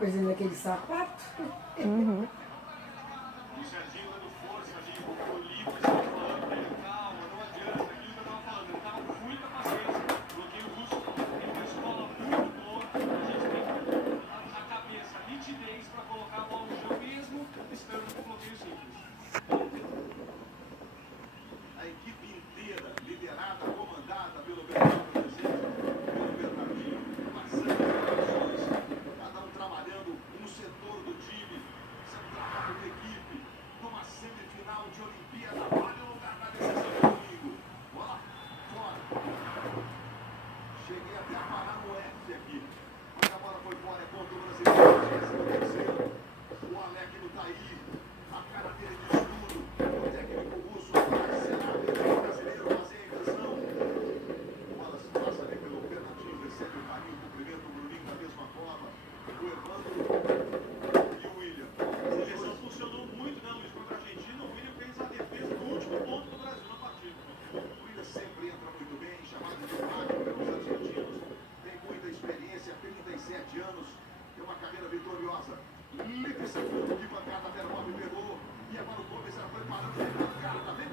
coisinha daquele sapato. Uhum. O Serginho dando força ali, o Olívio estava falando pra ele, calma, não adianta, aquilo que eu estava falando, ele estava com muita paciência, bloqueio russo, tem uma escola muito boa, a gente tem que ter a cabeça, a nitidez para colocar a bola no chão mesmo, estando com bloqueio simples. A equipe inteira, liderada, comandada pelo Bernardo Desejo, pelo Bernardinho, passando informações, cada um trabalhando um setor do time, sendo trabalho de equipe, numa semifinal de Olimpíada, vale o lugar na decisão do domingo. Bola fora. Cheguei até a parar no F aqui, mas a bola foi fora, é contra o brasileiro, terceiro. O Alec não tá aí, a cara dele de estudo, o técnico russo, será o brasileiro fazer a inversão. Bola se passa ali pelo Bernardinho, recebe o carinho, cumprimenta o Bruninho da mesma forma, o Evandro e o William. A seleção funcionou muito, né, Luiz, contra a Argentina, o William fez a defesa do último ponto do Brasil na partida. O William sempre entra muito bem, chamado de máquina pelos argentinos, tem muita experiência, 37 anos, tem uma carreira vitoriosa. Liga esse fundo, que pancada, Vermove pegou, e agora o Gomes era preparando a carta, vem